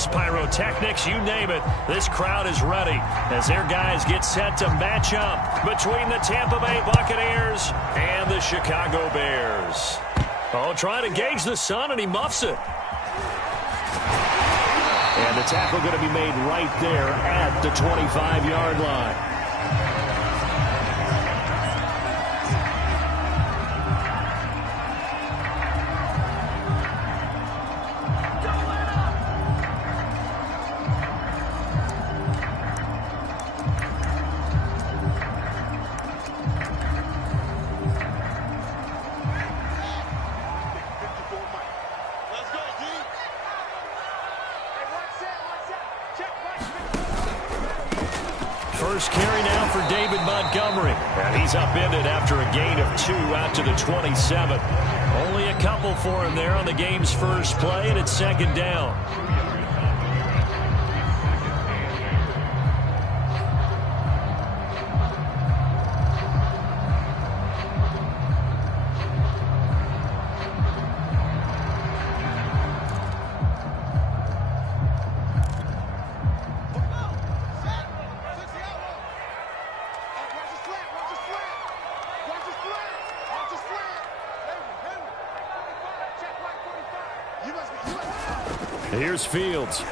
fireworks, pyrotechnics, you name it. This crowd is ready as their guys get set to match up between the Tampa Bay Buccaneers and the Chicago Bears. Oh, trying to gauge the sun, and he muffs it. And the tackle going to be made right there at the 25-yard line. First carry now for David Montgomery. And he's upended after a gain of 2 out to the 27. Only a couple for him there on the game's first play, and it's second down. Here's Fields.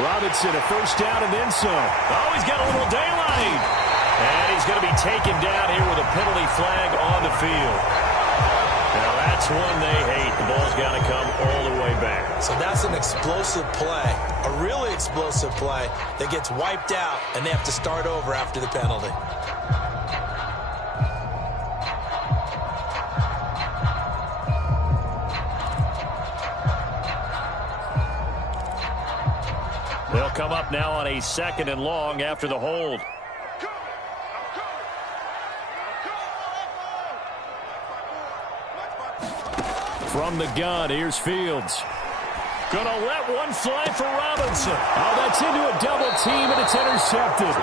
Robinson, a first down and then some. Oh, he's got a little daylight. And he's going to be taken down here with a penalty flag on the field. Now, that's one they hate. The ball's got to come all the way back. So that's an explosive play, a really explosive play that gets wiped out, and they have to start over after the penalty. They'll come up now on a 2nd and long after the hold. From the gun, here's Fields. Gonna let one fly for Robinson. Oh, that's into a double team, and it's intercepted.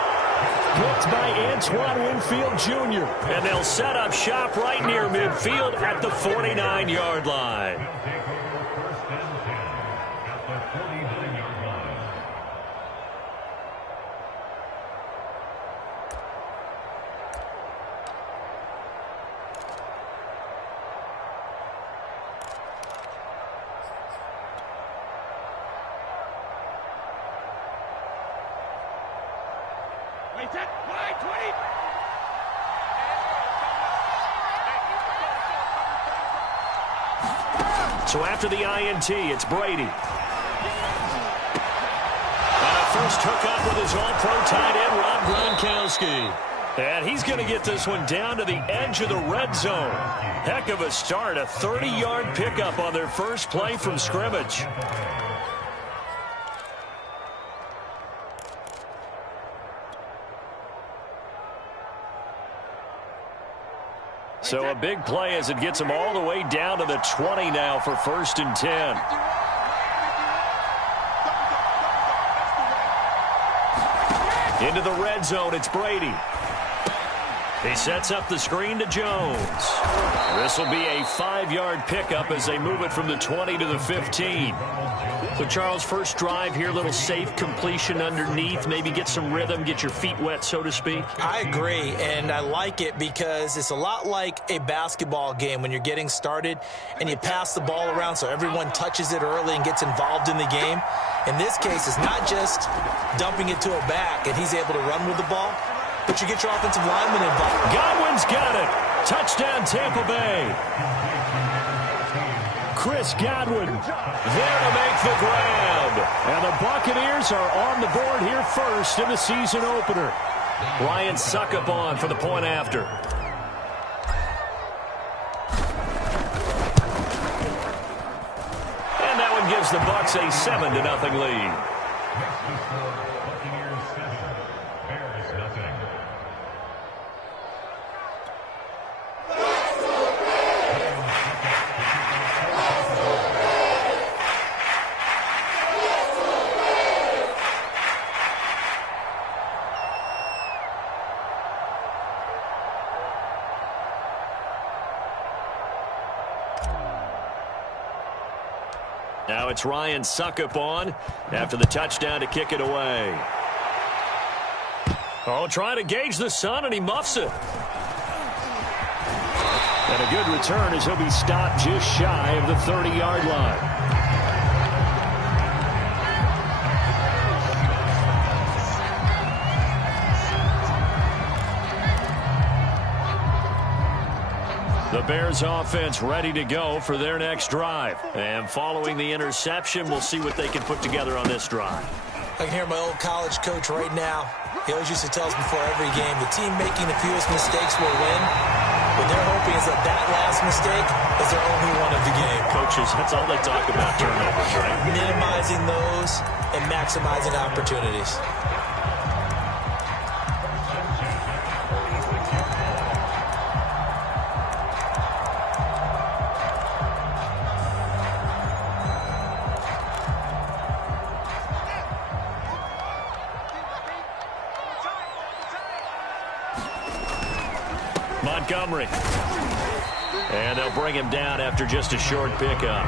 Picked by Antoine Winfield Jr. And they'll set up shop right near midfield at the 49-yard line. So after the INT, it's Brady. And a first hookup with his all-pro tight end, Rob Gronkowski. And he's going to get this one down to the edge of the red zone. Heck of a start, a 30-yard pickup on their first play from scrimmage. So a big play as it gets them all the way down to the 20 now for 1st and 10. Into the red zone, it's Brady. He sets up the screen to Jones. This will be a 5-yard pickup as they move it from the 20 to the 15. So, Charles, first drive here, little safe completion underneath, maybe get some rhythm, get your feet wet, so to speak. I agree, and I like it because it's a lot like a basketball game when you're getting started and you pass the ball around so everyone touches it early and gets involved in the game. In this case, it's not just dumping it to a back and he's able to run with the ball, but you get your offensive lineman involved. Godwin's got it. Touchdown, Tampa Bay. Chris Godwin there to make the grab. And the Buccaneers are on the board here first in the season opener. Ryan Suckup on for the point after. And that one gives the Bucs a 7-0 lead. Now it's Ryan Suckup on after the touchdown to kick it away. Oh, trying to gauge the sun, and he muffs it. And a good return as he'll be stopped just shy of the 30-yard line. The Bears offense ready to go for their next drive. And following the interception, we'll see what they can put together on this drive. I can hear my old college coach right now. He always used to tell us before every game, the team making the fewest mistakes will win. What they're hoping is that last mistake is their only one of the game. Coaches, that's all they talk about, turnovers, right? Minimizing those and maximizing opportunities. Montgomery. And they'll bring him down after just a short pickup.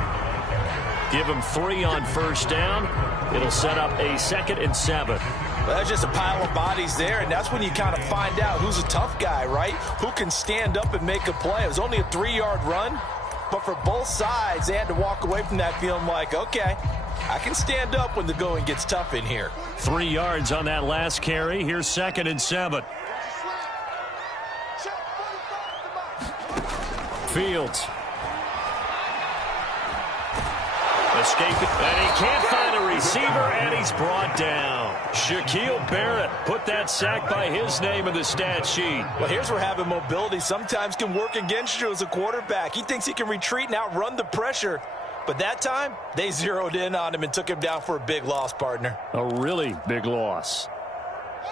Give him 3 on first down. It'll set up a 2nd and 7. Well, that's just a pile of bodies there, and that's when you kind of find out who's a tough guy, right? Who can stand up and make a play. It was only a 3-yard run, but for both sides, they had to walk away from that feeling like, okay, I can stand up when the going gets tough in here. 3 yards on that last carry. Here's 2nd and 7. Fields. Escaping, and he can't find a receiver, and he's brought down. Shaquille Barrett put that sack by his name in the stat sheet. Well, here's where having mobility sometimes can work against you as a quarterback. He thinks he can retreat and outrun the pressure. But that time, they zeroed in on him and took him down for a big loss, partner. A really big loss.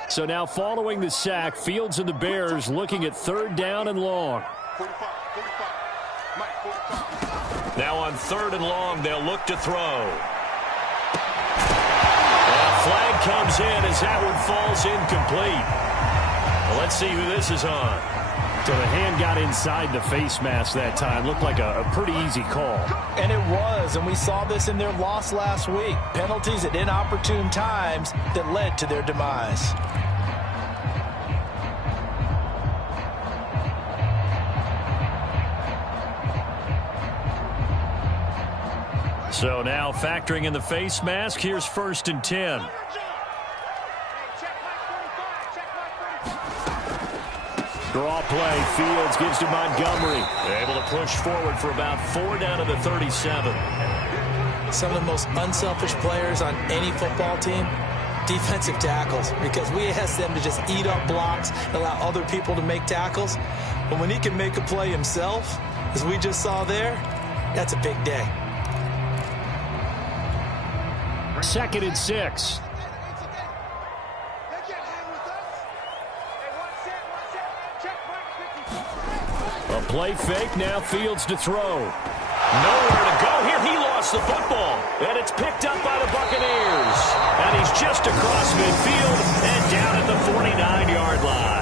So now following the sack, Fields and the Bears looking at 3rd down and long. Now on 3rd and long, they'll look to throw. And a flag comes in as that one falls incomplete. Well, let's see who this is on. So the hand got inside the face mask that time. Looked like a pretty easy call. And it was, and we saw this in their loss last week. Penalties at inopportune times that led to their demise. So now factoring in the face mask, here's 1st and 10. Draw play. Fields gives to Montgomery. Able to push forward for about 4 down to the 37. Some of the most unselfish players on any football team, defensive tackles, because we ask them to just eat up blocks and allow other people to make tackles. But when he can make a play himself, as we just saw there, that's a big day. 2nd and 6. A play fake, now Fields to throw. Nowhere to go here. He lost the football. And it's picked up by the Buccaneers. And he's just across midfield and down at the 49-yard line.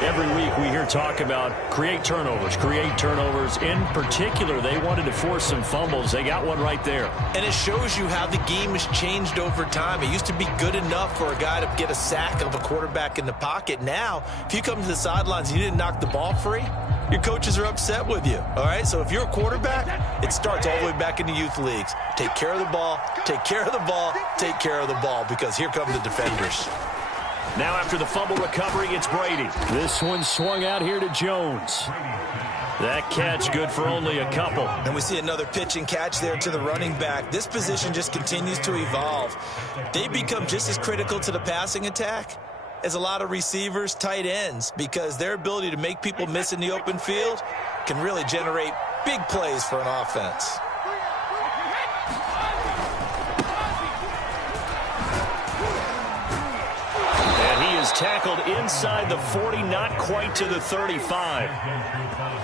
Every week we hear talk about create turnovers. In particular, they wanted to force some fumbles. They got one right there. And it shows you how the game has changed over time. It used to be good enough for a guy to get a sack of a quarterback in the pocket. Now, if you come to the sidelines and you didn't knock the ball free, your coaches are upset with you. All right, so if you're a quarterback, it starts all the way back in the youth leagues. Take care of the ball, take care of the ball, take care of the ball, because here come the defenders. Now after the fumble recovery, it's Brady. This one swung out here to Jones. That catch good for only a couple. And we see another pitch and catch there to the running back. This position just continues to evolve. They become just as critical to the passing attack as a lot of receivers, tight ends, because their ability to make people miss in the open field can really generate big plays for an offense. Tackled inside the 40, not quite to the 35.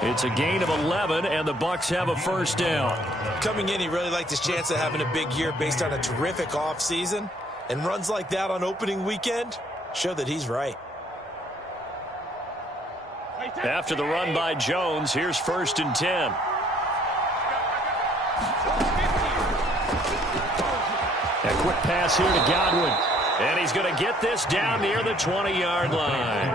It's a gain of 11, and the Bucs have a 1st down. Coming in, he really liked his chance of having a big year based on a terrific offseason. And runs like that on opening weekend show that he's right. After the run by Jones, here's 1st and 10. A quick pass here to Godwin. And he's going to get this down near the 20-yard line.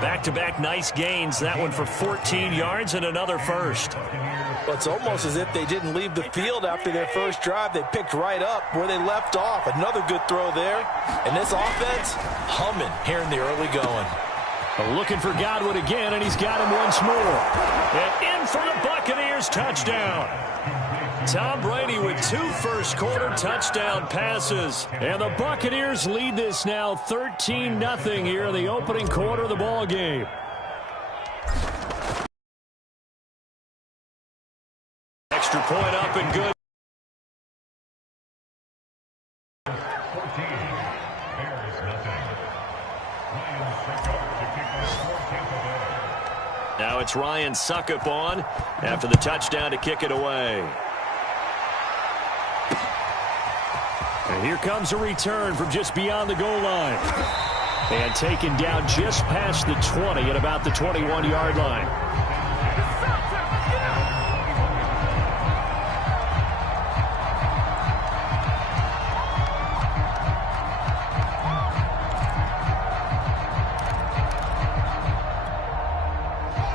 Back-to-back nice gains. That one for 14 yards and another first. Well, it's almost as if they didn't leave the field after their first drive. They picked right up where they left off. Another good throw there. And this offense, humming here in the early going. Looking for Godwin again, and he's got him once more. And in for the Buccaneers touchdown. Tom Brady with 2 first-quarter touchdown passes. And the Buccaneers lead this now 13-0 here in the opening quarter of the ball game. Extra point up and good. Now it's Ryan Suckup on after the touchdown to kick it away. And here comes a return from just beyond the goal line. And taken down just past the 20 at about the 21-yard line.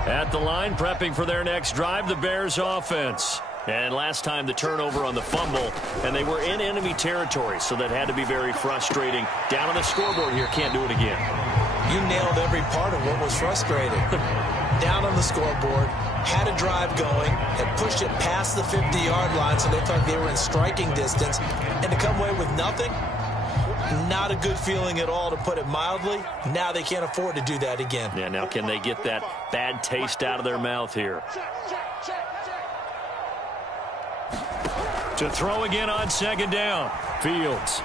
At the line, prepping for their next drive, the Bears offense. And last time the turnover on the fumble, and they were in enemy territory, so that had to be very frustrating. Down on the scoreboard here, can't do it again. You nailed every part of what was frustrating. Down on the scoreboard, had a drive going, had pushed it past the 50-yard line, so they thought they were in striking distance, and to come away with nothing, not a good feeling at all, to put it mildly. Now they can't afford to do that again. Yeah, now can they get that bad taste out of their mouth here? To throw again on second down. Fields.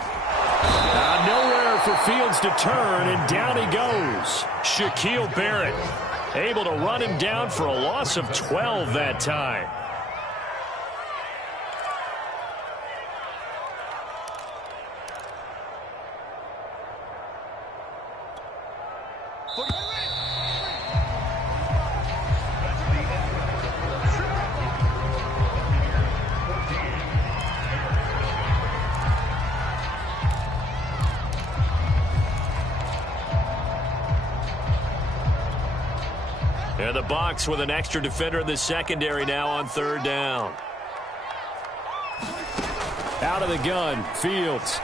Nowhere for Fields to turn, and down he goes. Shaquille Barrett able to run him down for a loss of 12 that time. And the Bucs with an extra defender in the secondary now on third down. Out of the gun, Fields.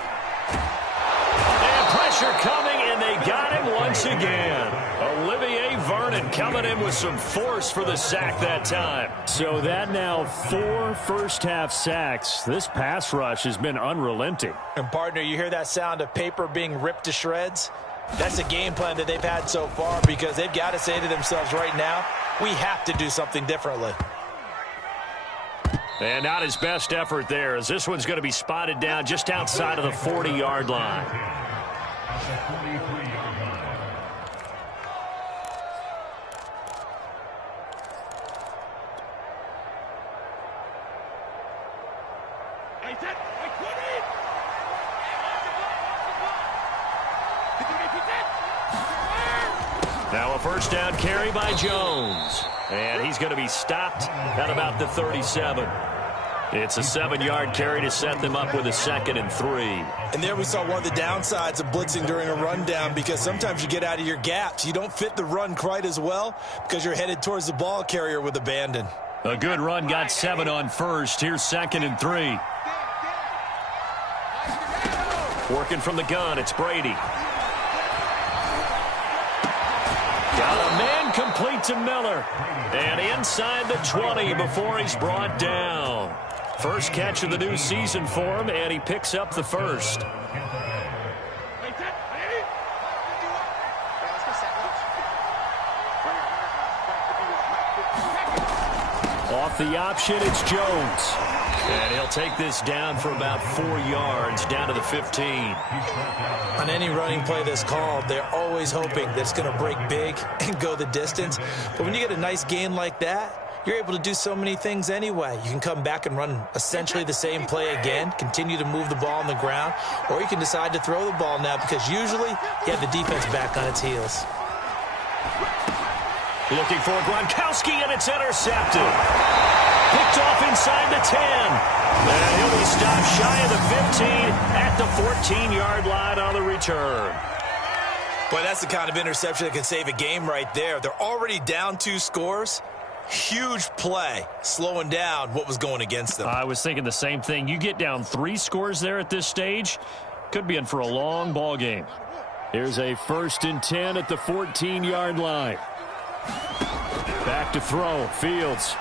And pressure coming, and they got him once again. Olivier Vernon coming in with some force for the sack that time. So that now 4 first-half sacks. This pass rush has been unrelenting. And, partner, you hear that sound of paper being ripped to shreds? That's a game plan that they've had so far, because they've got to say to themselves right now, we have to do something differently. And not his best effort there, as this one's going to be spotted down just outside of the 40-yard line. Now a first down carry by Jones. And he's going to be stopped at about the 37. It's a 7-yard carry to set them up with a 2nd and 3. And there we saw one of the downsides of blitzing during a rundown, because sometimes you get out of your gaps. You don't fit the run quite as well because you're headed towards the ball carrier with abandon. A good run, got 7 on first. Here's 2nd and 3. Working from the gun, it's Brady. Got a man complete to Miller. And inside the 20 before he's brought down. First catch of the new season for him, and he picks up the first. Off the option, it's Jones. And he'll take this down for about 4 yards, down to the 15. On any running play that's called, they're always hoping that it's going to break big and go the distance. But when you get a nice gain like that, you're able to do so many things anyway. You can come back and run essentially the same play again, continue to move the ball on the ground, or you can decide to throw the ball now, because usually you have the defense back on its heels. Looking for Gronkowski, and it's intercepted. Picked off inside the 10. And he'll be stop shy of the 15 at the 14-yard line on the return. Boy, that's the kind of interception that can save a game right there. They're already down 2 scores. Huge play, slowing down what was going against them. I was thinking the same thing. You get down 3 scores there at this stage, could be in for a long ball game. Here's a 1st and 10 at the 14-yard line. Back to throw, Fields.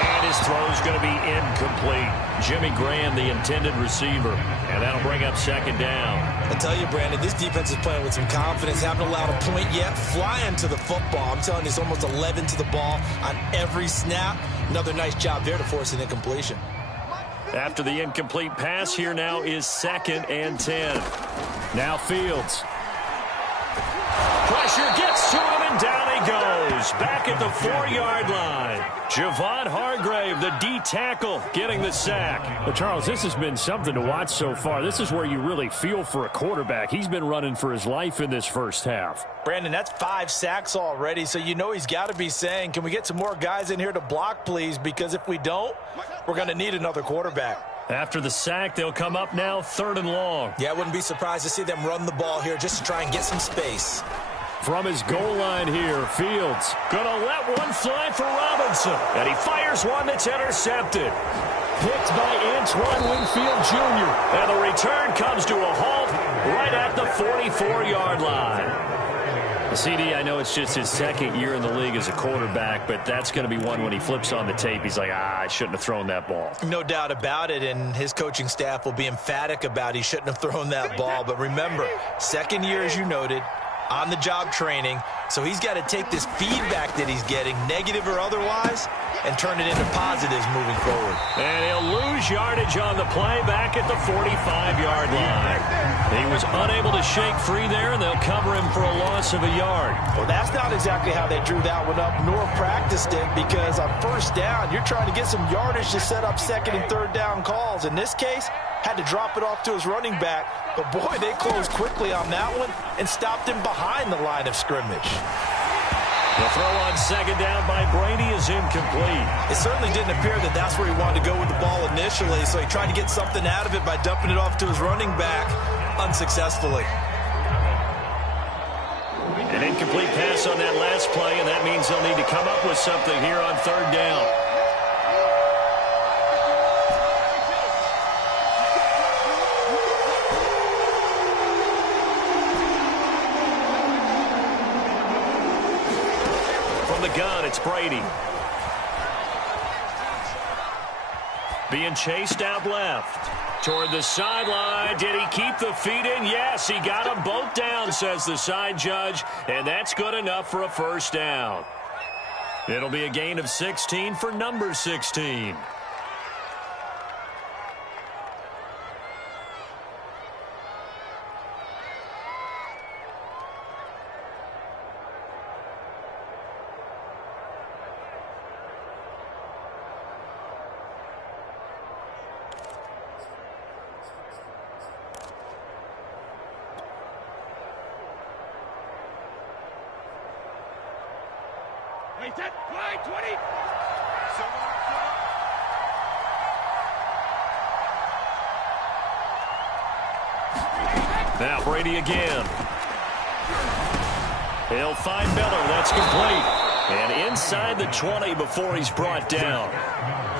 And his throw is going to be incomplete. Jimmy Graham, the intended receiver. And that'll bring up 2nd down. I tell you, Brandon, this defense is playing with some confidence. Haven't allowed a point yet. Flying to the football. I'm telling you, it's almost 11 to the ball on every snap. Another nice job there to force an incompletion. After the incomplete pass, here now is 2nd and 10. Now Fields. Pressure gets to him, and down he goes. Back at the 4-yard line. Javon Hargrave, the D tackle, getting the sack. But, Charles, this has been something to watch so far. This is where you really feel for a quarterback. He's been running for his life in this first half. Brandon, that's 5 sacks already, so you know he's got to be saying, can we get some more guys in here to block, please? Because if we don't, we're going to need another quarterback. After the sack, they'll come up now 3rd and long. Yeah, I wouldn't be surprised to see them run the ball here just to try and get some space. From his goal line here, Fields gonna let one fly for Robinson. And he fires one that's intercepted. Picked by Antoine Winfield Jr. And the return comes to a halt right at the 44-yard line. CD, I know it's just his 2nd year in the league as a quarterback, but that's going to be one when he flips on the tape. He's like, I shouldn't have thrown that ball. No doubt about it, and his coaching staff will be emphatic about he shouldn't have thrown that ball. But remember, 2nd year, as you noted, on-the-job training, so he's got to take this feedback that he's getting, negative or otherwise, and turn it into positives moving forward. And he'll lose yardage on the play back at the 45-yard line. He was unable to shake free there, and they'll cover him for a loss of a yard. Well, that's not exactly how they drew that one up, nor practiced it, because on 1st down, you're trying to get some yardage to set up 2nd and 3rd down calls. In this case, had to drop it off to his running back, but boy, they closed quickly on that one and stopped him behind the line of scrimmage. The throw on 2nd down by Brady is incomplete. It certainly didn't appear that that's where he wanted to go with the ball initially, so he tried to get something out of it by dumping it off to his running back unsuccessfully. An incomplete pass on that last play, and that means they'll need to come up with something here on 3rd down. The gun, it's Brady. Being chased out left. Toward the sideline. Did he keep the feet in? Yes, he got them both down, says the side judge. And that's good enough for a 1st down. It'll be a gain of 16 for number 16. Now Brady again. He'll find Miller. That's complete. And inside the 20 before he's brought down.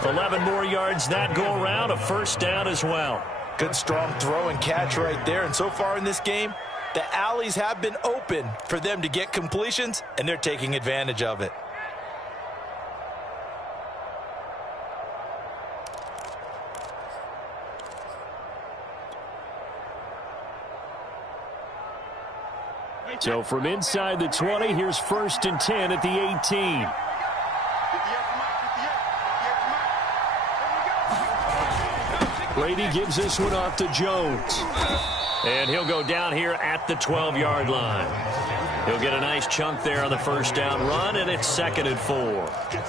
11 more yards that go around. A 1st down as well. Good strong throw and catch right there. And so far in this game, the alleys have been open for them to get completions, and they're taking advantage of it. So from inside the 20, here's 1st and 10 at the 18. Brady gives this one off to Jones. And he'll go down here at the 12-yard line. He'll get a nice chunk there on the 1st down run, and it's 2nd and 4.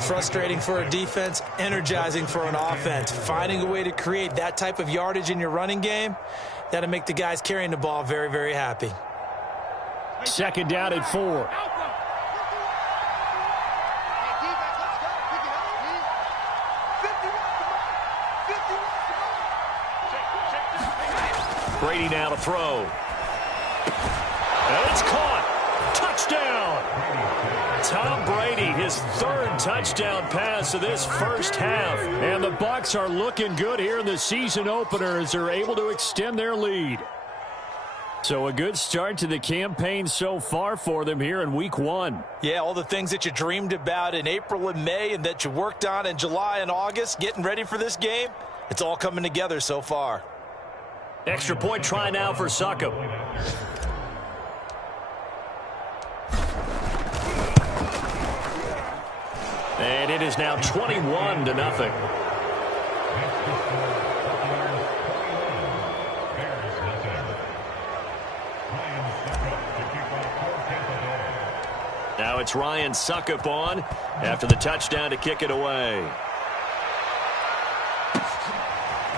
Frustrating for a defense, energizing for an offense. Finding a way to create that type of yardage in your running game, that'll make the guys carrying the ball very, very happy. 2nd down at 4. Brady now to throw. And it's caught. Touchdown. Tom Brady, his third touchdown pass of this first half. And the Bucs are looking good here in the season opener as they're able to extend their lead. So a good start to the campaign so far for them here in Week 1. Yeah, all the things that you dreamed about in April and May and that you worked on in July and August, getting ready for this game, it's all coming together so far. Extra point try now for Succop. And it is now 21-0. Now it's Ryan Succop on after the touchdown to kick it away.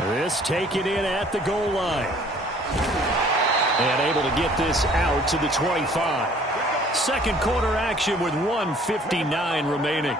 This taken in at the goal line. And able to get this out to the 25. Second quarter action with 1:59 remaining.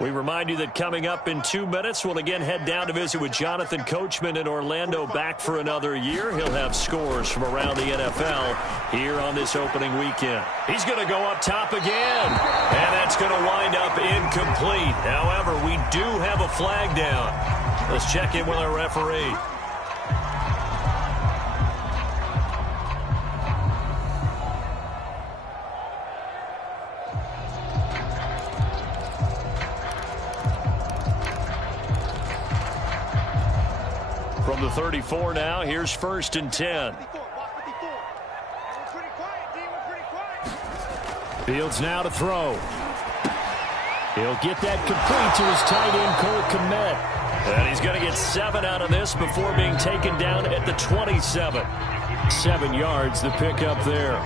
We remind you that coming up in 2 minutes, we'll again head down to visit with Jonathan Coachman in Orlando, back for another year. He'll have scores from around the NFL here on this opening weekend. He's going to go up top again, and that's going to wind up incomplete. However, we do have a flag down. Let's check in with our referee. From the 34 now, here's 1st and 10. Fields now to throw. He'll get that complete to his tight end, Cole Kmet. And he's going to get 7 out of this before being taken down at the 27. 7 yards, the pickup there.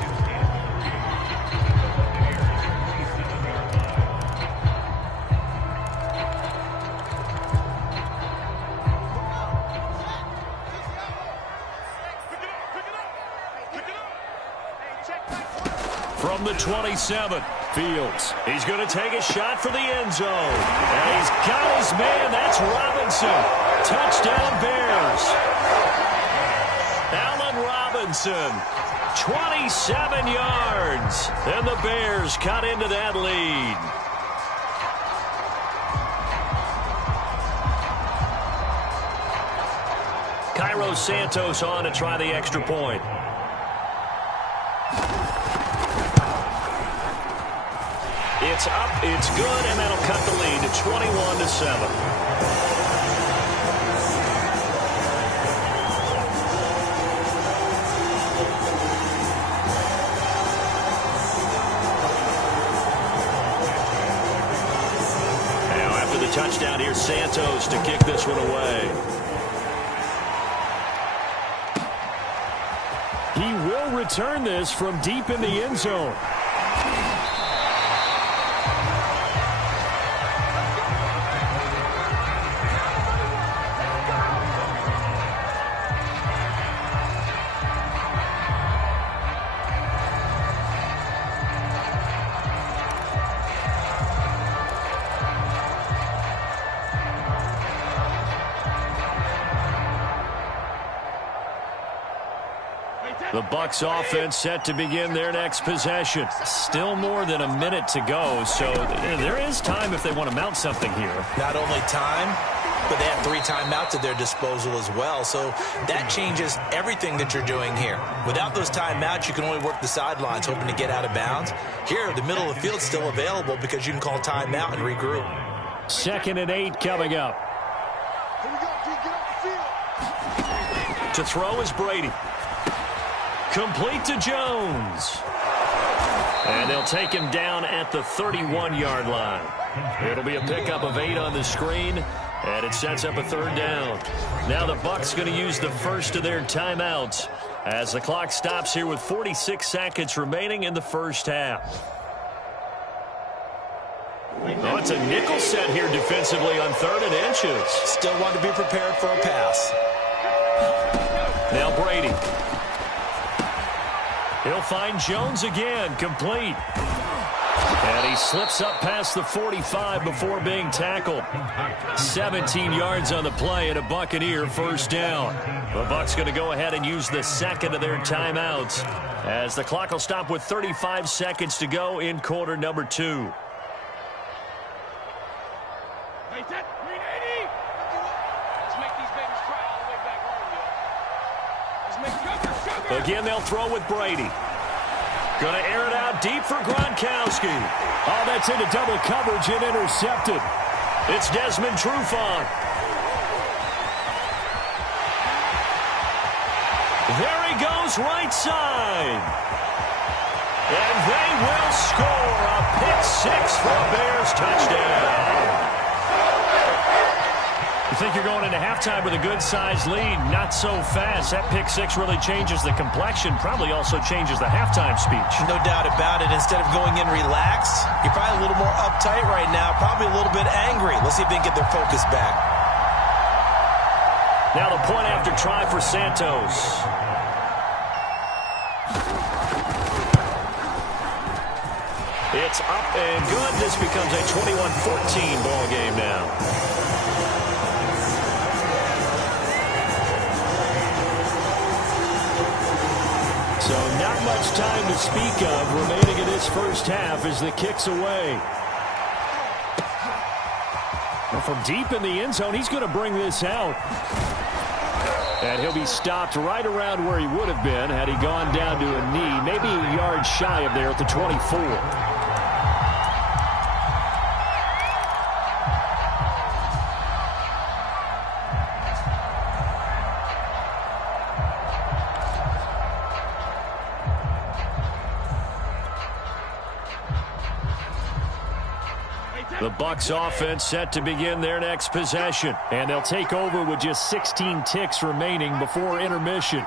From the 27, Fields. He's going to take a shot for the end zone. And he's got his man. That's Robinson. Touchdown, Bears. Allen Robinson, 27 yards. And the Bears cut into that lead. Cairo Santos on to try the extra point. It's up, it's good, and that'll cut the lead to 21-7. Now after the touchdown, here's Santos to kick this one away. He will return this from deep in the end zone. The Bucs offense set to begin their next possession. Still more than a minute to go, so there is time if they want to mount something here. Not only time, but they have 3 timeouts at their disposal as well, so that changes everything that you're doing here. Without those timeouts, you can only work the sidelines, hoping to get out of bounds. Here, the middle of the field's still available because you can call timeout and regroup. 2nd and 8 coming up. To throw is Brady. Complete to Jones. And they'll take him down at the 31-yard line. It'll be a pickup of 8 on the screen, and it sets up a 3rd down. Now the Bucs going to use the first of their timeouts as the clock stops here with 46 seconds remaining in the first half. Oh, it's a nickel set here defensively on 3rd and inches. Still want to be prepared for a pass. Now Brady. He'll find Jones again, complete. And he slips up past the 45 before being tackled. 17 yards on the play and a Buccaneer first down. The Bucs going to go ahead and use the second of their timeouts as the clock will stop with 35 seconds to go in quarter number 2. Again, they'll throw with Brady. Going to air it out deep for Gronkowski. Oh, that's into double coverage and intercepted. It's Desmond Trufant. There he goes, right side. And they will score a pick six for a Bears touchdown. You think you're going into halftime with a good-sized lead. Not so fast. That pick six really changes the complexion, probably also changes the halftime speech. No doubt about it. Instead of going in relaxed, you're probably a little more uptight right now, probably a little bit angry. Let's see if they can get their focus back. Now the point after try for Santos. It's up and good. This becomes a 21-14 ball game now. So not much time to speak of remaining in this first half as the kick's away. Well, from deep in the end zone, he's going to bring this out. And he'll be stopped right around where he would have been had he gone down to a knee, maybe a yard shy of there at the 24. The Bucs offense set to begin their next possession. And they'll take over with just 16 ticks remaining before intermission.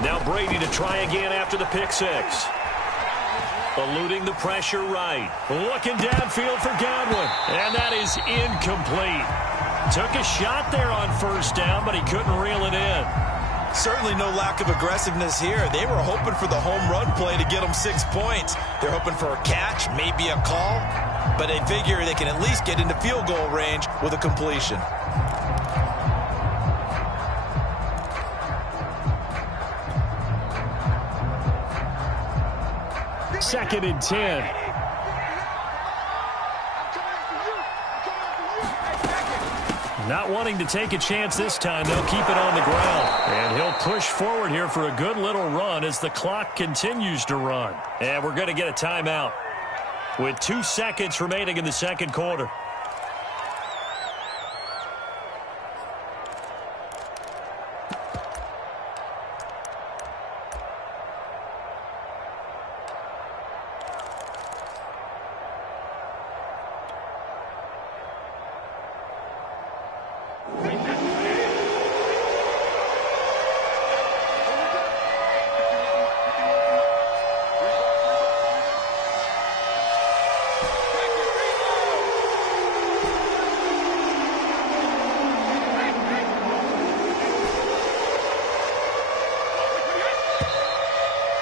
Now Brady to try again after the pick six. Eluding the pressure right. Looking downfield for Godwin. And that is incomplete. Took a shot there on first down, but he couldn't reel it in. Certainly no lack of aggressiveness here. They were hoping for the home run play to get them 6 points. They're hoping for a catch, maybe a call, but they figure they can at least get into field goal range with a completion. Second and 10. Not wanting to take a chance this time, they'll keep it on the ground. And he'll push forward here for a good little run as the clock continues to run. And we're going to get a timeout with 2 seconds remaining in the second quarter.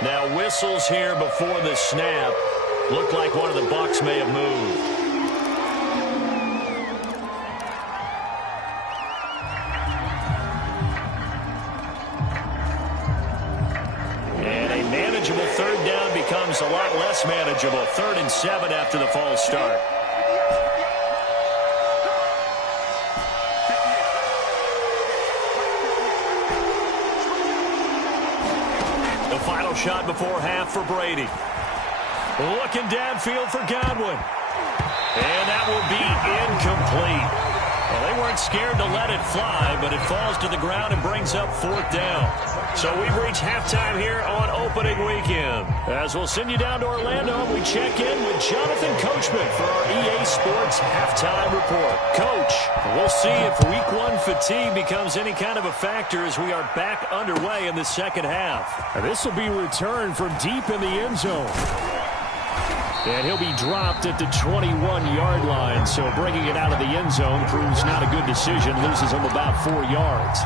Now whistles here before the snap. Looked like one of the Bucs may have moved. And a manageable third down becomes a lot less manageable. 3rd and 7 after the false start. Final shot before half for Brady. Looking downfield for Godwin. And that will be incomplete. Well, they weren't scared to let it fly, but it falls to the ground and brings up 4th down. So we've reached halftime here on opening weekend. As we'll send you down to Orlando, we check in with Jonathan Coachman for our EA Sports Halftime Report. Coach, we'll see if Week 1 fatigue becomes any kind of a factor as we are back underway in the second half. And this will be returned from deep in the end zone. And he'll be dropped at the 21-yard line. So bringing it out of the end zone proves not a good decision. Loses him about 4 yards.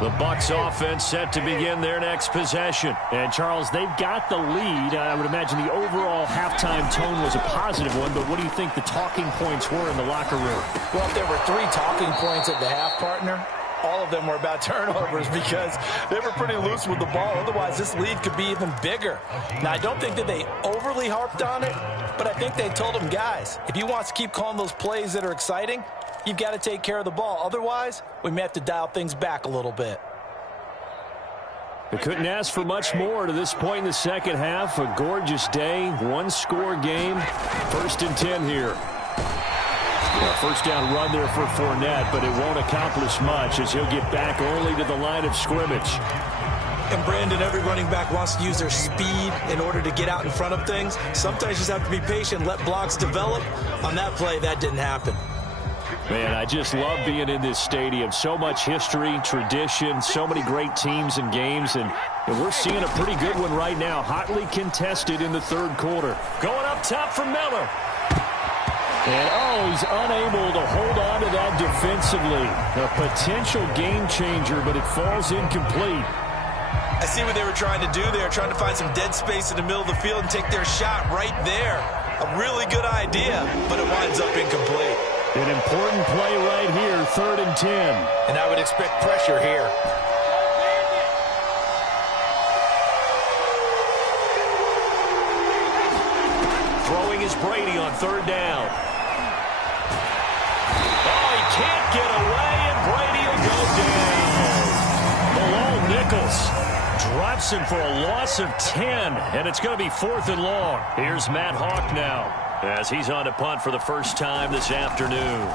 The Bucs offense set to begin their next possession. And, Charles, they've got the lead. I would imagine the overall halftime tone was a positive one, but what do you think the talking points were in the locker room? Well, if there were 3 talking points at the half, partner, all of them were about turnovers because they were pretty loose with the ball. Otherwise, this lead could be even bigger. Now, I don't think that they overly harped on it, but I think they told them, guys, if you want to keep calling those plays that are exciting, you've got to take care of the ball. Otherwise, we may have to dial things back a little bit. They couldn't ask for much more to this point in the second half. A gorgeous day, one-score game. 1st and 10 here. First down run there for Fournette, but it won't accomplish much as he'll get back only to the line of scrimmage. And, Brandon, every running back wants to use their speed in order to get out in front of things. Sometimes you just have to be patient, let blocks develop. On that play, that didn't happen. Man, I just love being in this stadium. So much history, tradition, so many great teams and games, and we're seeing a pretty good one right now. Hotly contested in the 3rd quarter. Going up top for Miller. And, he's unable to hold on to that defensively. A potential game changer, but it falls incomplete. I see what they were trying to do there, trying to find some dead space in the middle of the field and take their shot right there. A really good idea, but it winds up incomplete. An important play right here, 3rd and 10. And I would expect pressure here. Throwing is Brady on 3rd down. He can't get away, and Brady will go down. Below Nichols drops him for a loss of 10, and it's going to be 4th and long. Here's Matt Hawk now, as he's on to punt for the first time this afternoon.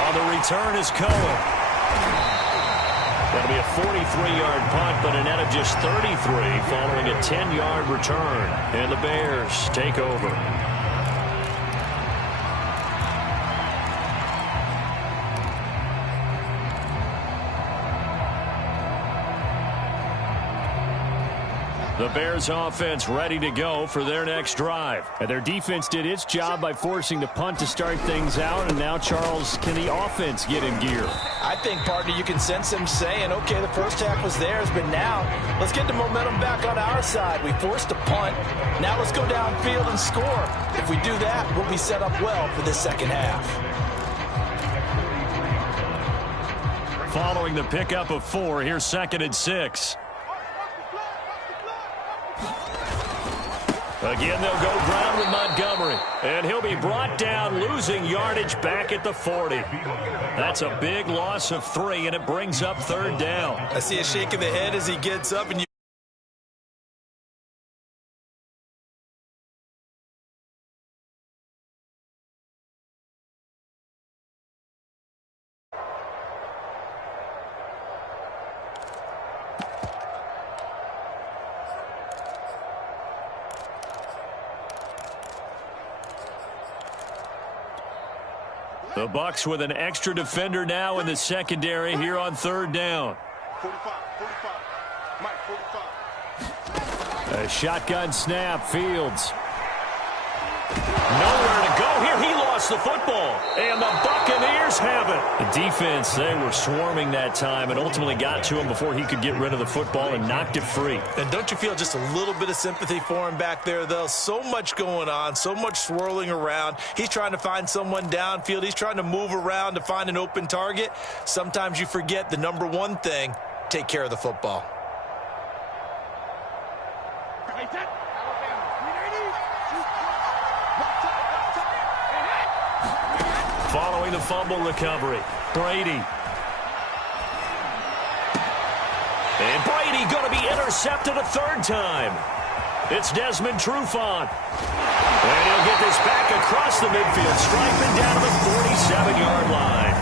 On the return is Cohen. That'll be a 43-yard punt, but a net of just 33 following a 10-yard return. And the Bears take over. The Bears offense ready to go for their next drive. And their defense did its job by forcing the punt to start things out. And now, Charles, can the offense get in gear? I think, partner, you can sense them saying, okay, the first half was theirs, but now let's get the momentum back on our side. We forced a punt. Now let's go downfield and score. If we do that, we'll be set up well for this second half. Following the pickup of 4, here's 2nd and 6. Again, they'll go ground with Montgomery. And he'll be brought down, losing yardage back at the 40. That's a big loss of 3, and it brings up 3rd down. I see a shake of the head as he gets up, and The Bucs with an extra defender now in the secondary here on 3rd down. 45. Mike, 45. A shotgun snap, Fields. Nowhere to go here. He lost the football. And the Buccaneers have it. The defense, they were swarming that time and ultimately got to him before he could get rid of the football and knocked it free. And don't you feel just a little bit of sympathy for him back there, though? So much going on, so much swirling around. He's trying to find someone downfield. He's trying to move around to find an open target. Sometimes you forget the number one thing, take care of the football. Following the fumble recovery, Brady. And Brady going to be intercepted a 3rd time. It's Desmond Trufant. And he'll get this back across the midfield, striping down to the 47-yard line.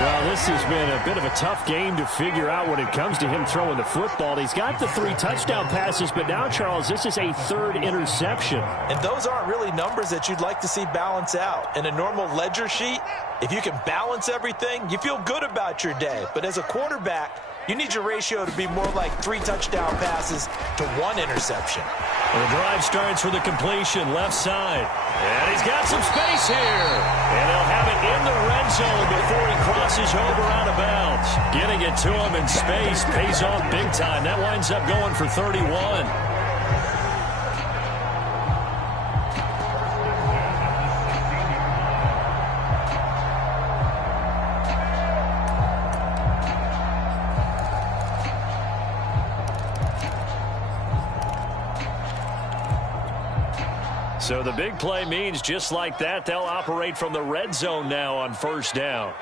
Well, this has been a bit of a tough game to figure out when it comes to him throwing the football. He's got the 3 touchdown passes, but now, Charles, this is a 3rd interception. And those aren't really numbers that you'd like to see balance out. In a normal ledger sheet, if you can balance everything, you feel good about your day. But as a quarterback, you need your ratio to be more like 3 touchdown passes to 1 interception. Well, the drive starts with a completion left side. And he's got some space here. And they'll have it in the red zone before he crosses over out of bounds. Getting it to him in space pays off big time. That winds up going for 31. So the big play means just like that, they'll operate from the red zone now on 1st down.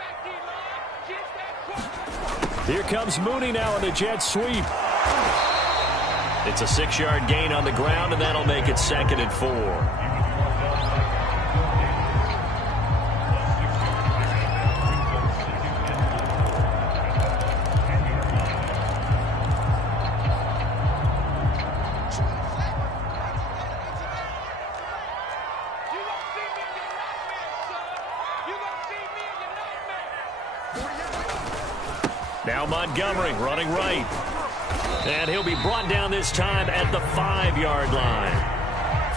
Here comes Mooney now in the jet sweep. It's a 6-yard gain on the ground, and that'll make it 2nd and 4. Now Montgomery running right. And he'll be brought down this time at the 5-yard line.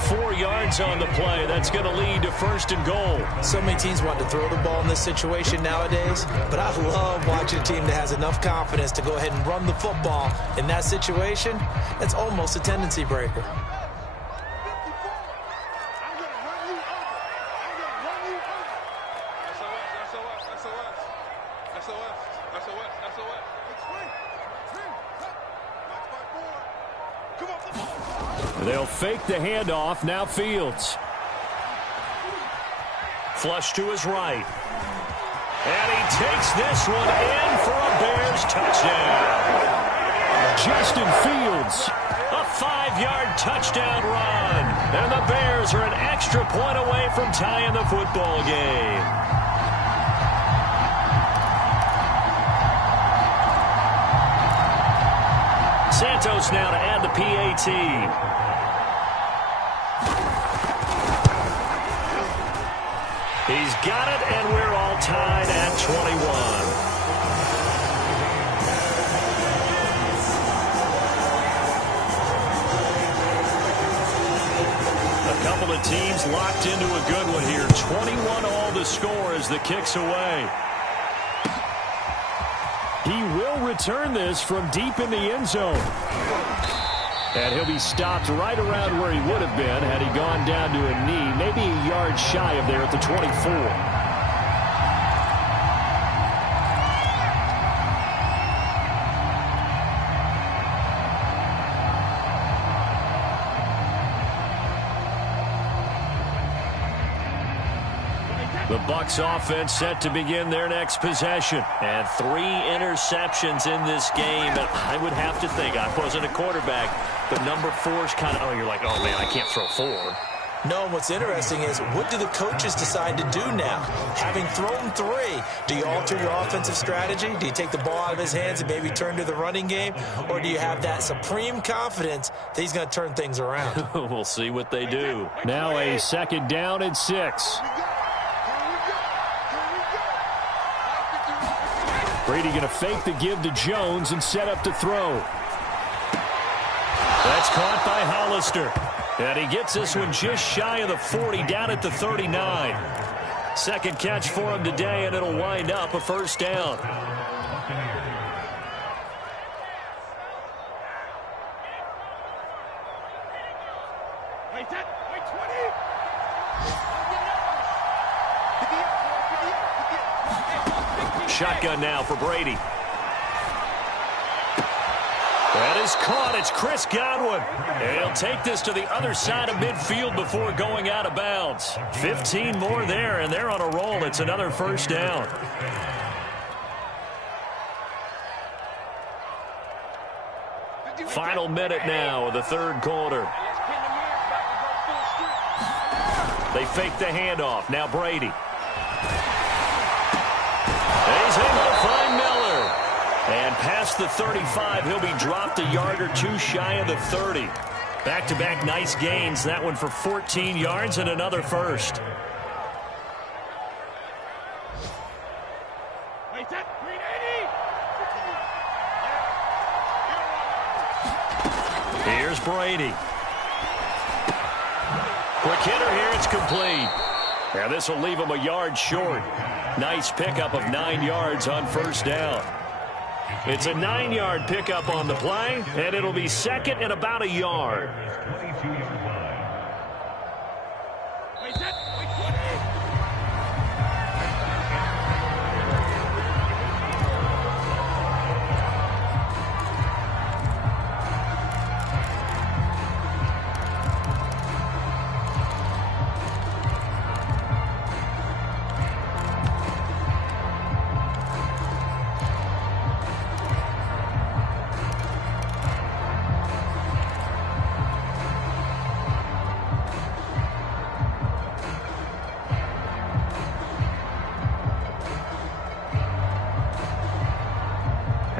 4 yards on the play. That's going to lead to 1st and goal. So many teams want to throw the ball in this situation nowadays, but I love watching a team that has enough confidence to go ahead and run the football. In that situation, that's almost a tendency breaker. They'll fake the handoff. Now Fields. Flush to his right. And he takes this one in for a Bears touchdown. Justin Fields, a 5-yard touchdown run. And the Bears are an extra point away from tying the football game. Santos now to add the PAT. He's got it, and we're all tied at 21. A couple of teams locked into a good one here. 21 all the score as the kick's away. He will return this from deep in the end zone. And he'll be stopped right around where he would have been had he gone down to a knee, maybe a yard shy of there at the 24. The Bucs offense set to begin their next possession. And 3 interceptions in this game. And I would have to think, I wasn't a quarterback, but number 4's kind of, you're like, oh, man, I can't throw 4. No, what's interesting is, what do the coaches decide to do now? Having thrown 3, do you alter your offensive strategy? Do you take the ball out of his hands and maybe turn to the running game? Or do you have that supreme confidence that he's going to turn things around? We'll see what they do. Now a 2nd down and 6. Brady going to fake the give to Jones and set up to throw. That's caught by Hollister. And he gets this one just shy of the 40, down at the 39. 2nd catch for him today, and it'll wind up a 1st down. Shotgun now for Brady. That is caught. It's Chris Godwin. And he'll take this to the other side of midfield before going out of bounds. 15 more there, and they're on a roll. It's another 1st down. Final minute now of the 3rd quarter. They fake the handoff. Now Brady. He's in And past the 35, he'll be dropped a yard or two shy of the 30. Back-to-back nice gains. That one for 14 yards and another first. Here's Brady. Quick hitter here. It's complete. Yeah, this will leave him a yard short. Nice pickup of 9 yards on first down. It's a 9-yard pickup on the play, and it'll be second and about a yard.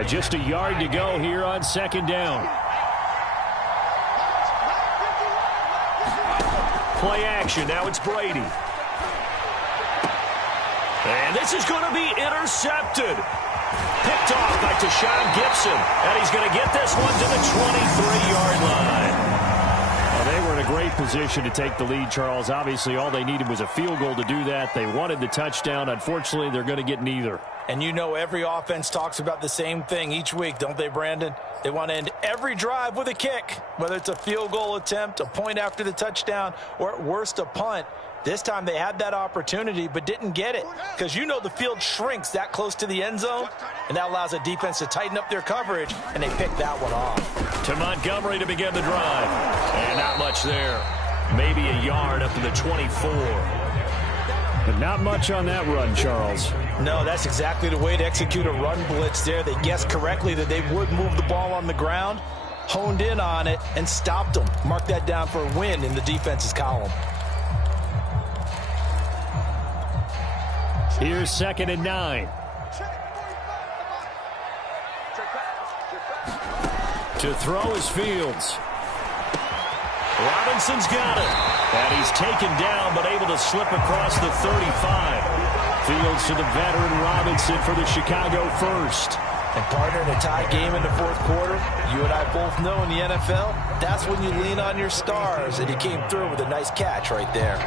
Just a yard to go here on second down. Play action. Now it's Brady. And this is going to be intercepted. Picked off by Tashawn Gibson. And he's going to get this one to the 23-yard line. Well, they were in a great position to take the lead, Charles. Obviously, all they needed was a field goal to do that. They wanted the touchdown. Unfortunately, they're going to get neither. And you know every offense talks about the same thing each week, don't they, Brandon? They want to end every drive with a kick, whether it's a field goal attempt, a point after the touchdown, or at worst a punt. This time they had that opportunity but didn't get it because you know the field shrinks that close to the end zone, and that allows a defense to tighten up their coverage, and they picked that one off. To Montgomery to begin the drive. And not much there. Maybe a yard up to the 24. But not much on that run, Charles. No, that's exactly the way to execute a run blitz there. They guessed correctly that they would move the ball on the ground, honed in on it, and stopped them. Mark that down for a win in the defense's column. Here's 2nd and 9. To throw is Fields. Robinson's got it. And he's taken down, but able to slip across the 35. Fields to the veteran Robinson for the Chicago first. And partner, in a tie game in the fourth quarter, you and I both know in the NFL, that's when you lean on your stars, and he came through with a nice catch right there.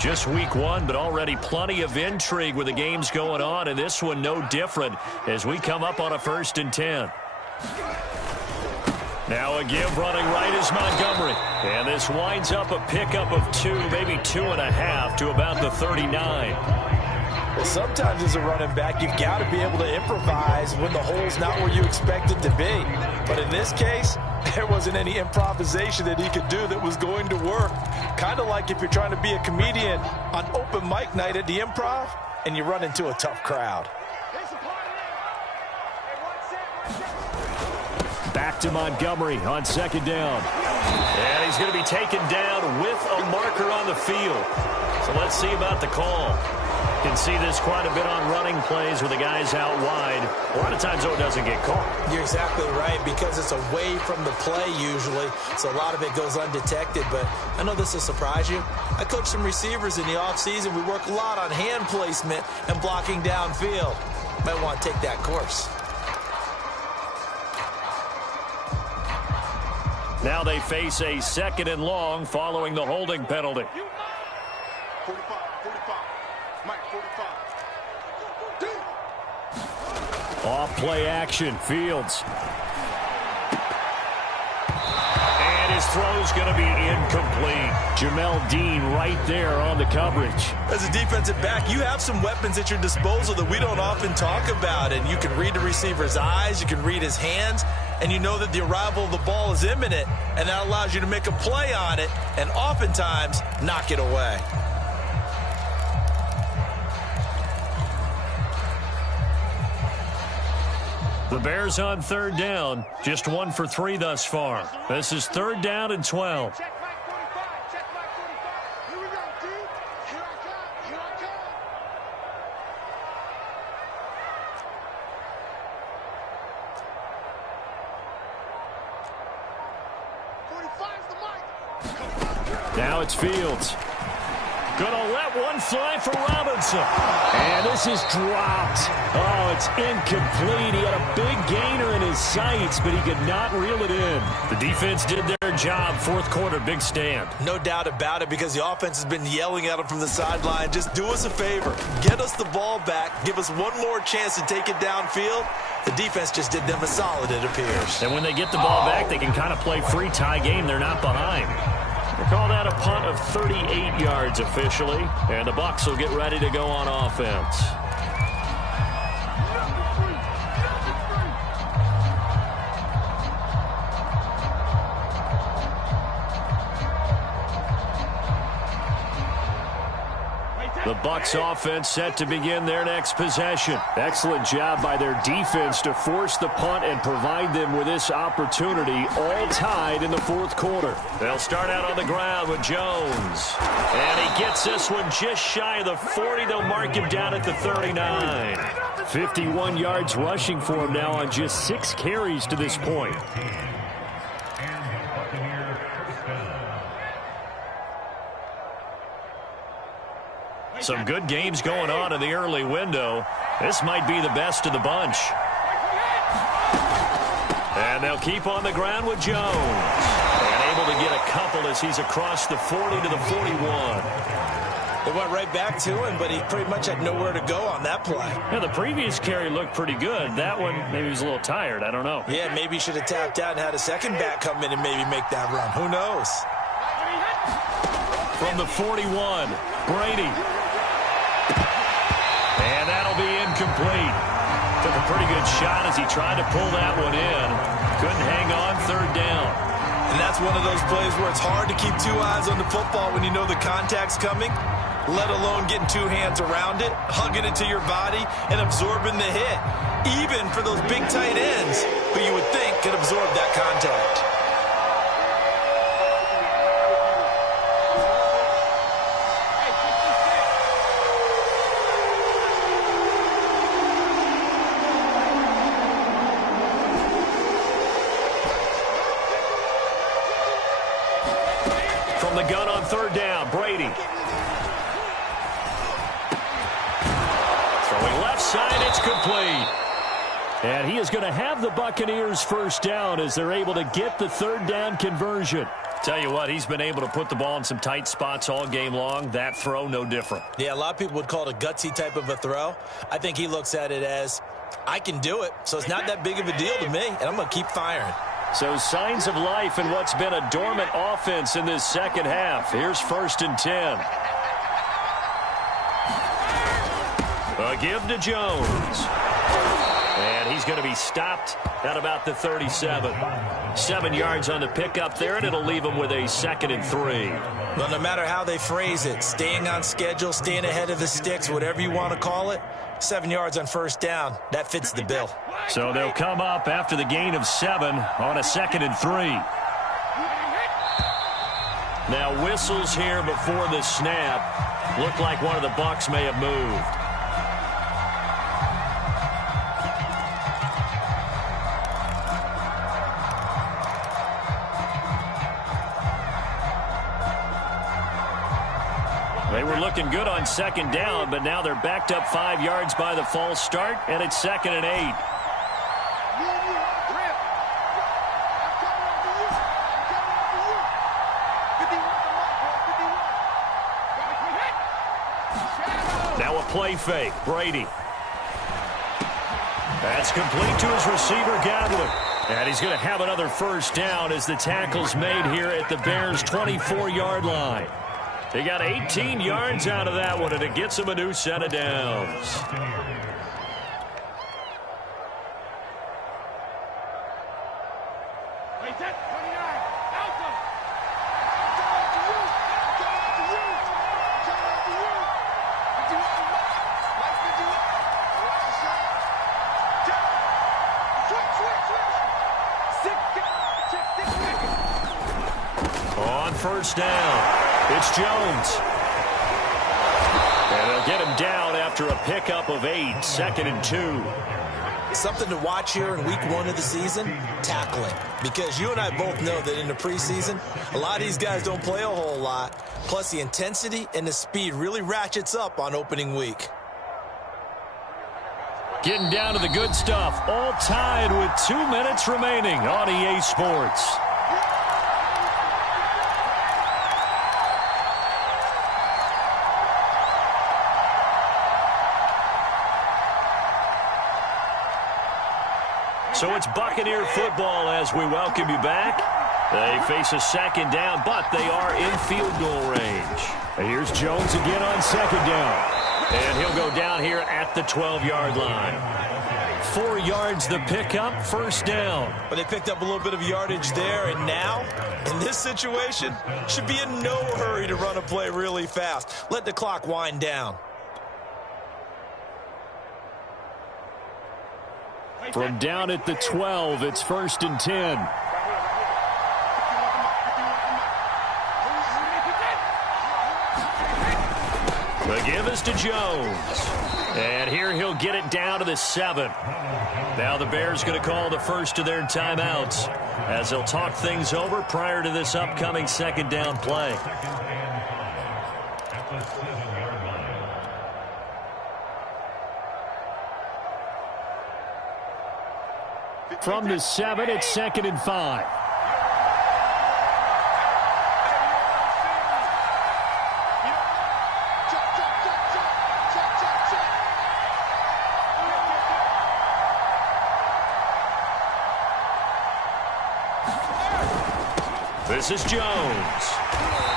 Just week one, but already plenty of intrigue with the games going on, and this one no different as we come up on a 1st and 10. Now a give running right is Montgomery. And this winds up a pickup of 2, maybe 2.5 to about the 39. Well, sometimes as a running back, you've got to be able to improvise when the hole's not where you expect it to be. But in this case, there wasn't any improvisation that he could do that was going to work. Kind of like if you're trying to be a comedian on open mic night at the Improv and you run into a tough crowd. Back to Montgomery on 2nd down. And he's going to be taken down with a marker on the field. So let's see about the call. You can see this quite a bit on running plays with the guys out wide. A lot of times, though, it doesn't get caught. You're exactly right, because it's away from the play usually, so a lot of it goes undetected. But I know this will surprise you. I coach some receivers in the offseason. We work a lot on hand placement and blocking downfield. Might want to take that course. Now they face a 2nd and long following the holding penalty. 45. Mike, 45. Off play action, Fields. And his throw's going to be incomplete. Jamel Dean right there on the coverage. As a defensive back, you have some weapons at your disposal that we don't often talk about. And you can read the receiver's eyes, you can read his hands, and you know that the arrival of the ball is imminent, and that allows you to make a play on it and oftentimes knock it away. The Bears on 3rd down, just 1 for 3 thus far. This is 3rd down and 12. Check Mike 45. Check Mike 45. Here we go, dude. Here I come. Now it's Fields. Gonna let one fly for Robinson. And this is dropped. Oh, it's incomplete. He had a big gainer in his sights, but he could not reel it in. The defense did their job. Fourth quarter, big stand. No doubt about it, because the offense has been yelling at him from the sideline. Just do us a favor. Get us the ball back. Give us one more chance to take it downfield. The defense just did them a solid, it appears. And when they get the ball back, they can kind of play free tie game. They're not behind. They call that a punt of 38 yards officially, and the Bucs will get ready to go on offense. The Bucs offense set to begin their next possession. Excellent job by their defense to force the punt and provide them with this opportunity, all tied in the fourth quarter. They'll start out on the ground with Jones. And he gets this one just shy of the 40. They'll mark him down at the 39. 51 yards rushing for him now on just 6 carries to this point. Some good games going on in the early window. This might be the best of the bunch. And they'll keep on the ground with Jones. And able to get a couple as he's across the 40 to the 41. They went right back to him, but he pretty much had nowhere to go on that play. Yeah, the previous carry looked pretty good. That one, maybe he was a little tired. I don't know. Yeah, maybe he should have tapped out and had a second back come in and maybe make that run. Who knows? From the 41, Brady. And that'll be incomplete. Took a pretty good shot as he tried to pull that one in. Couldn't hang on, third down. And that's one of those plays where it's hard to keep 2 eyes on the football when you know the contact's coming, let alone getting 2 hands around it, hugging it to your body, and absorbing the hit. Even for those big tight ends who you would think could absorb that contact. From the gun on third down, Brady. Throwing left side, it's complete. And he is going to have the Buccaneers first down as they're able to get the third down conversion. Tell you what, he's been able to put the ball in some tight spots all game long. That throw, no different. Yeah, a lot of people would call it a gutsy type of a throw. I think he looks at it as, I can do it, so it's not that big of a deal to me, and I'm going to keep firing. So signs of life in what's been a dormant offense in this second half. Here's 1st and 10. A give to Jones. And he's going to be stopped at about the 37. 7 yards on the pickup there, and it'll leave him with a 2nd and 3. Well, no matter how they phrase it, staying on schedule, staying ahead of the sticks, whatever you want to call it, 7 yards on first down, that fits the bill. So they'll come up after the gain of 7 on a 2nd and 3. Now whistles here before the snap. Looked like one of the Bucs may have moved. They were looking good on 2nd down, but now they're backed up 5 yards by the false start, and it's 2nd and 8. Now a play fake, Brady. That's complete to his receiver, Godwin. And he's going to have another first down as the tackle's made here at the Bears' 24-yard line. They got 18 yards out of that one, and it gets them a new set of downs. On first down. It's Jones. And they'll get him down after a pickup of 8, 2nd and 2. Something to watch here in week 1 of the season, tackling. Because you and I both know that in the preseason, a lot of these guys don't play a whole lot. Plus, the intensity and the speed really ratchets up on opening week. Getting down to the good stuff. All tied with 2 minutes remaining on EA Sports. So it's Buccaneer football as we welcome you back. They face a second down, but they are in field goal range. And here's Jones again on second down. And he'll go down here at the 12-yard line. 4 yards the pickup, first down. But they picked up a little bit of yardage there, and now, in this situation, should be in no hurry to run a play really fast. Let the clock wind down. From down at the 12, it's 1st and 10. The give is to Jones. And here he'll get it down to the 7. Now the Bears going to call the first of their timeouts as they'll talk things over prior to this upcoming second down play. From the 7, it's 2nd and 5. This is Jones.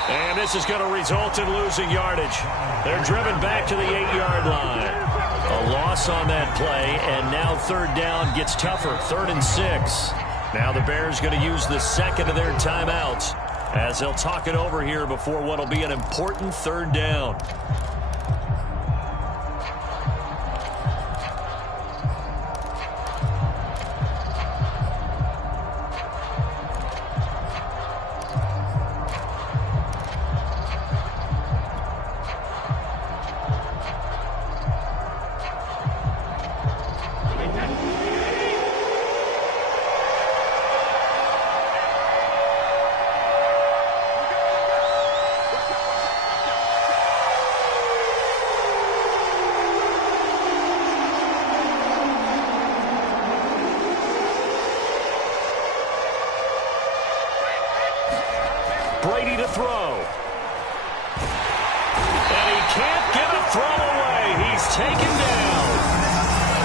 And this is going to result in losing yardage. They're driven back to the 8-yard line. A loss on that play, and now third down gets tougher. 3rd and 6. Now the Bears going to use the second of their timeouts as they'll talk it over here before what will be an important third down. Brady to throw. And he can't get a throw away. He's taken down.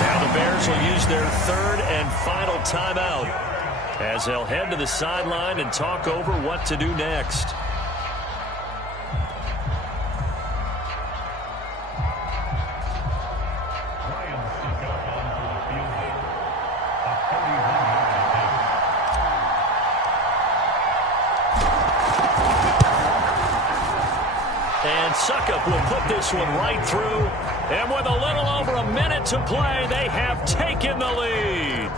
Now the Bears will use their 3rd and final timeout as they'll head to the sideline and talk over what to do next. Suckup will put this one right through. And with a little over a minute to play, they have taken the lead.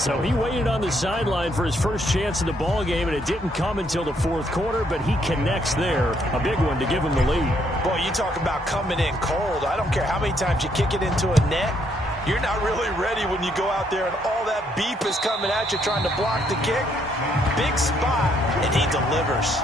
So he waited on the sideline for his first chance in the ball game, and it didn't come until the 4th quarter, but he connects there. A big one to give him the lead. Boy, you talk about coming in cold. I don't care how many times you kick it into a net. You're not really ready when you go out there and all that beep is coming at you trying to block the kick. Big spot, and he delivers.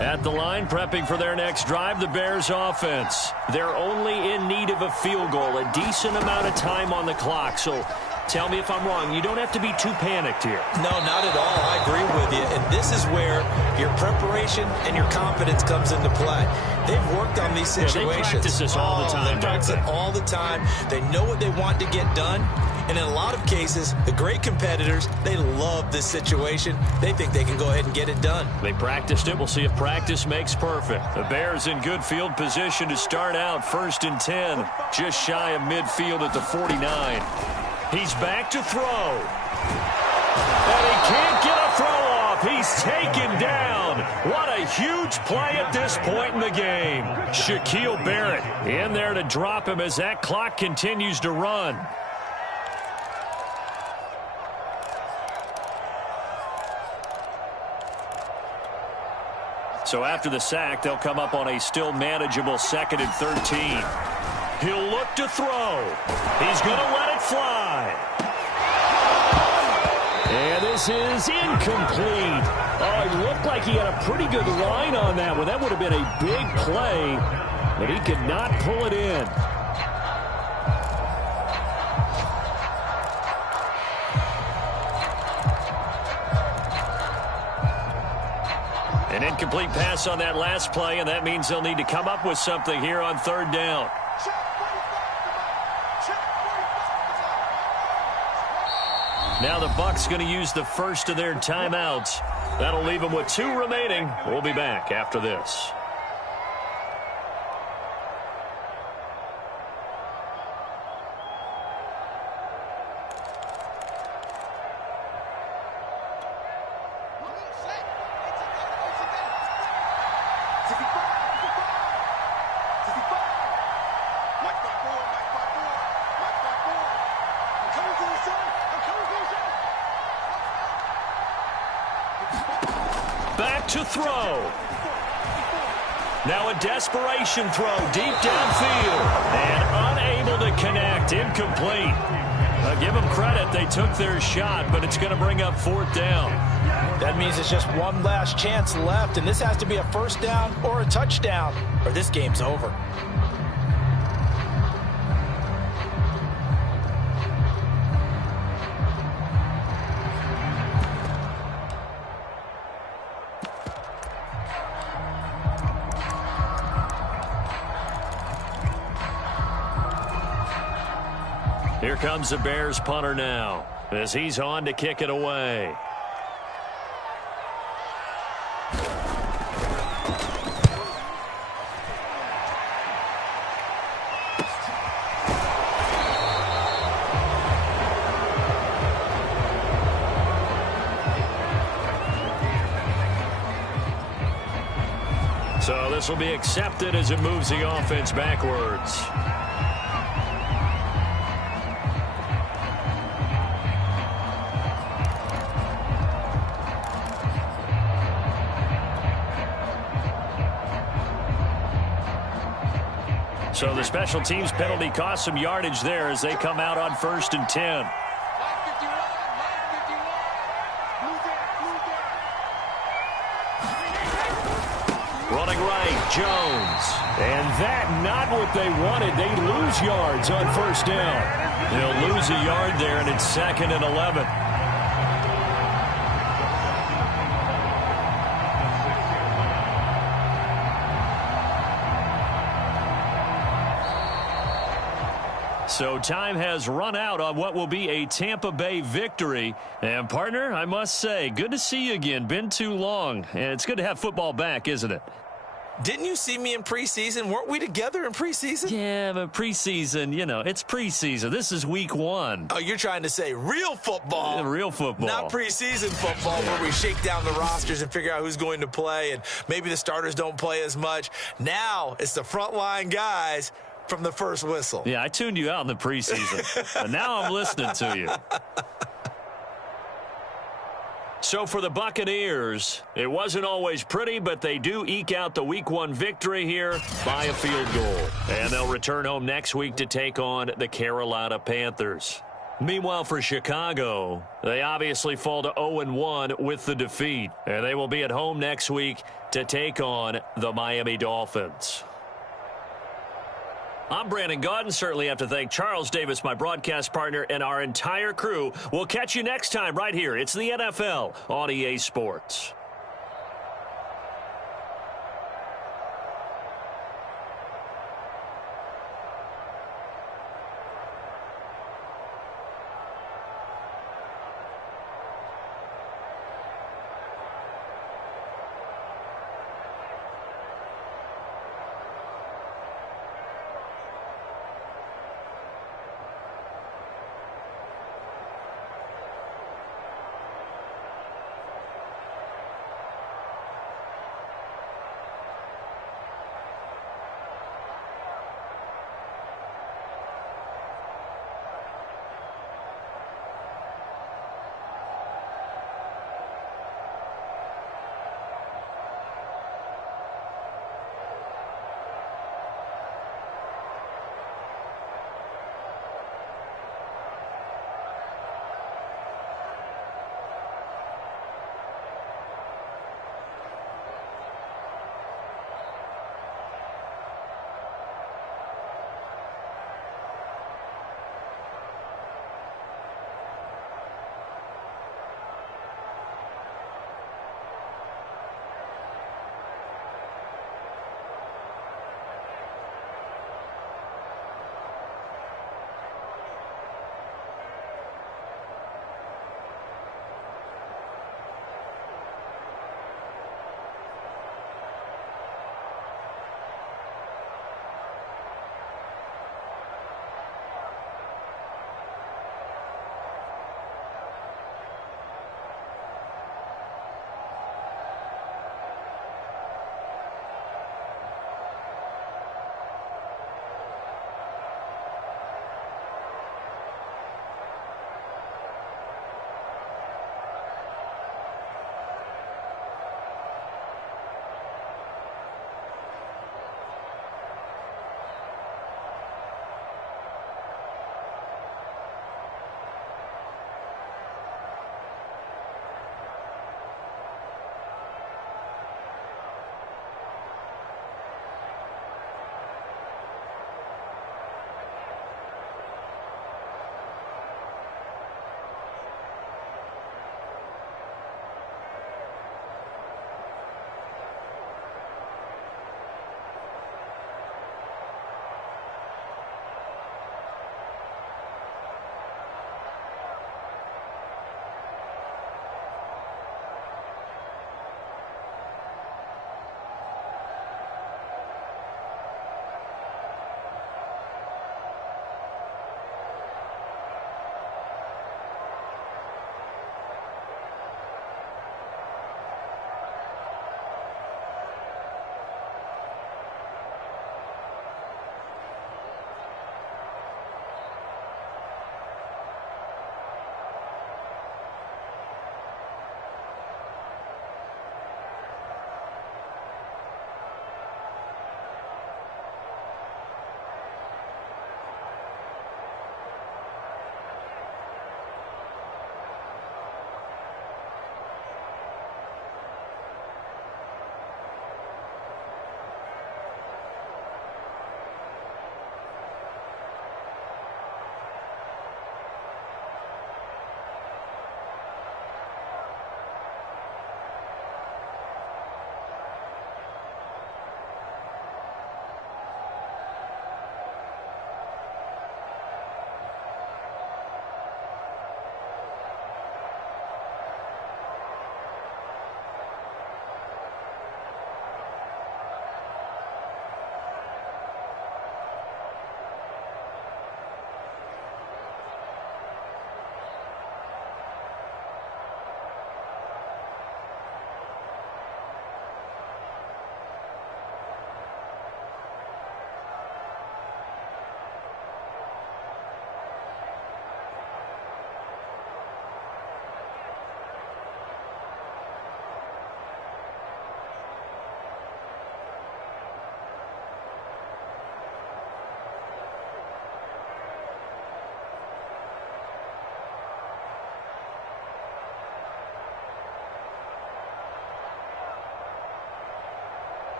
At the line, prepping for their next drive, the Bears offense. They're only in need of a field goal, a decent amount of time on the clock. So tell me if I'm wrong. You don't have to be too panicked here. No, not at all. I agree with you. And this is where your preparation and your confidence comes into play. They've worked on these situations. Yeah, they practice this all the time. They practice it all the time. They know what they want to get done. And in a lot of cases, the great competitors, they love this situation. They think they can go ahead and get it done. They practiced it. We'll see if practice makes perfect. The Bears in good field position to start out 1st and 10, just shy of midfield at the 49. He's back to throw. And he can't get a throw off. off. He's taken down. What a huge play at this point in the game. Shaquille Barrett in there to drop him as that clock continues to run. So after the sack, they'll come up on a still manageable 2nd and 13. He'll look to throw. He's going to let it fly. And this is incomplete. Oh, it looked like he had a pretty good line on that one. That would have been a big play, but he could not pull it in. An incomplete pass on that last play, and that means they'll need to come up with something here on 3rd down. Now the Bucs going to use the first of their timeouts. That'll leave them with 2 remaining. We'll be back after this. Back to throw. Now a desperation throw deep downfield. And unable to connect. Incomplete. Give them credit. They took their shot, but it's going to bring up 4th down. That means it's just one last chance left, and this has to be a 1st down or a touchdown, or this game's over. Here comes the Bears punter now as he's on to kick it away. So this will be accepted as it moves the offense backwards. So the special teams penalty cost some yardage there as they come out on 1st and 10. Running right, Jones. And that not what they wanted. They lose yards on 1st down. They'll lose a yard there, and it's 2nd and 11. So time has run out on what will be a Tampa Bay victory. And, partner, I must say, good to see you again. Been too long. And it's good to have football back, isn't it? Didn't you see me in preseason? Weren't we together in preseason? Yeah, but preseason, you know, it's preseason. This is week 1. Oh, you're trying to say real football. Yeah, real football. Not preseason football where we shake down the rosters and figure out who's going to play, and maybe the starters don't play as much. Now it's the frontline guys from the first whistle. Yeah, I tuned you out in the preseason. But now I'm listening to you. So for the Buccaneers, it wasn't always pretty, but they do eke out the Week 1 victory here by a field goal. And they'll return home next week to take on the Carolina Panthers. Meanwhile, for Chicago, they obviously fall to 0-1 with the defeat. And they will be at home next week to take on the Miami Dolphins. I'm Brandon Gaudin. Certainly have to thank Charles Davis, my broadcast partner, and our entire crew. We'll catch you next time right here. It's the NFL on EA Sports.